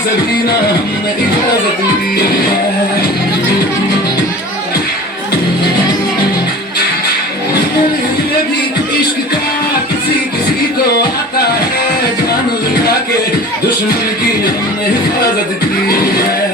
सकीना हमने इजाजत दी है। ये भी इश्क का किसी किसी को आता है, जान लगा के दुश्मन की हमने हिफाजत की है।